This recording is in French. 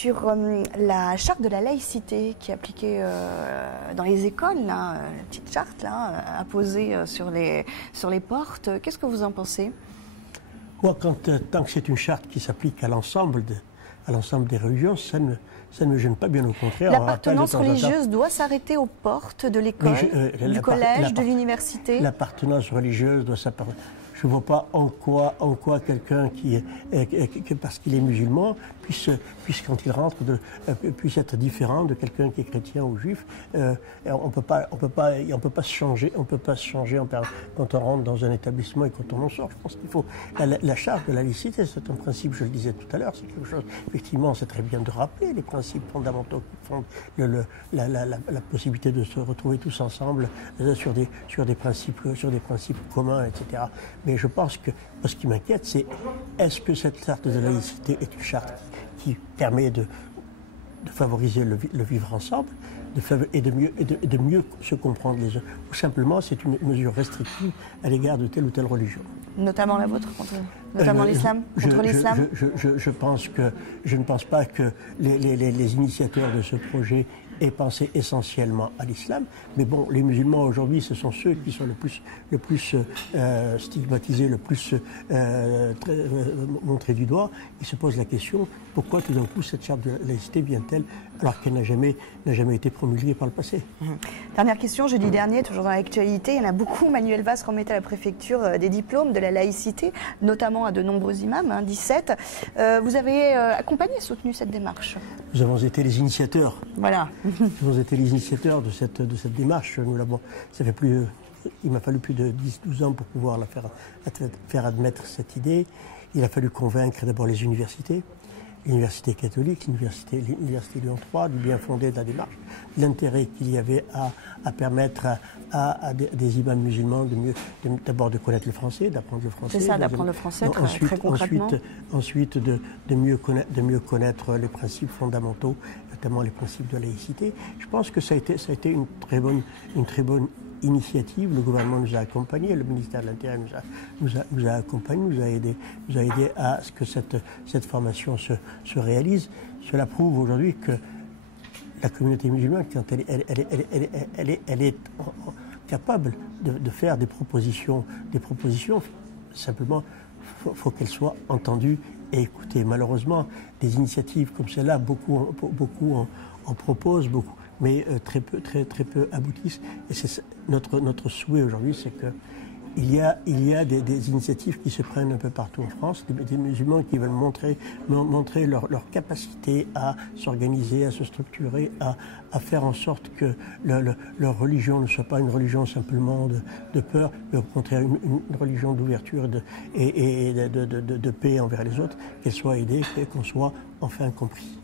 Sur la charte de la laïcité qui est appliquée dans les écoles, là, la petite charte là, apposée sur les portes, qu'est-ce que vous en pensez? Moi, tant que c'est une charte qui s'applique à l'ensemble des religions, ça ne me gêne pas, bien au contraire. L'appartenance religieuse doit s'arrêter aux portes de l'école, du collège, de l'université? L'appartenance religieuse doit s'arrêter. Je ne vois pas en quoi quelqu'un parce qu'il est musulman, puisse quand il rentre, puisse être différent de quelqu'un qui est chrétien ou juif. On peut pas se changer quand on rentre dans un établissement et quand on en sort. Je pense qu'il faut la charte de la laïcité, c'est un principe, je le disais tout à l'heure, c'est quelque chose. Effectivement, c'est très bien de rappeler les principes fondamentaux qui font la possibilité de se retrouver tous ensemble sur des principes communs, etc. Mais je pense que ce qui m'inquiète, c'est est-ce que cette charte de la laïcité est une charte qui permet de favoriser le vivre ensemble et de mieux se comprendre les uns, ou simplement c'est une mesure restrictive à l'égard de telle ou telle religion. Notamment la vôtre, notamment l'islam, contre l'islam? Je ne pense pas que les initiateurs de ce projet aient pensé essentiellement à l'islam, mais bon, les musulmans aujourd'hui, ce sont ceux qui sont le plus stigmatisés, le plus montrés du doigt. Ils se posent la question, pourquoi tout d'un coup cette charte de laïcité vient-elle alors qu'elle n'a jamais été promulguée par le passé? Dernière question, jeudi dernier, toujours dans l'actualité, il y en a beaucoup. Manuel Valls remettait à la préfecture des diplômes de la laïcité, notamment à de nombreux imams, 17. Vous avez accompagné et soutenu cette démarche? Nous avons été les initiateurs. Voilà. Nous avons été les initiateurs de cette démarche. Il m'a fallu plus de 10-12 ans pour pouvoir faire admettre cette idée. Il a fallu convaincre d'abord les universités. L'université catholique, l'université Lyon 3, du bien fondé de la démarche, l'intérêt qu'il y avait à permettre à des imams musulmans d'abord de connaître le français, d'apprendre le français. C'est ça, d'apprendre le français très concrètement. Ensuite de mieux connaître les principes fondamentaux, notamment les principes de laïcité. Je pense que ça a été une très bonne initiative. Le gouvernement nous a accompagnés, le ministère de l'Intérieur nous a accompagnés, nous a aidés à ce que cette formation se réalise. Cela prouve aujourd'hui que la communauté musulmane, quand elle est capable de faire des propositions, simplement, faut qu'elles soient entendues et écoutées. Malheureusement, des initiatives comme celle-là, beaucoup en proposent, mais très peu aboutissent. Et c'est notre souhait aujourd'hui, c'est que il y a des initiatives qui se prennent un peu partout en France, des musulmans qui veulent montrer leur capacité à s'organiser, à se structurer, à faire en sorte que leur religion ne soit pas une religion simplement de peur, mais au contraire une religion d'ouverture et de paix envers les autres, qu'elle soit aidée et qu'on soit enfin compris.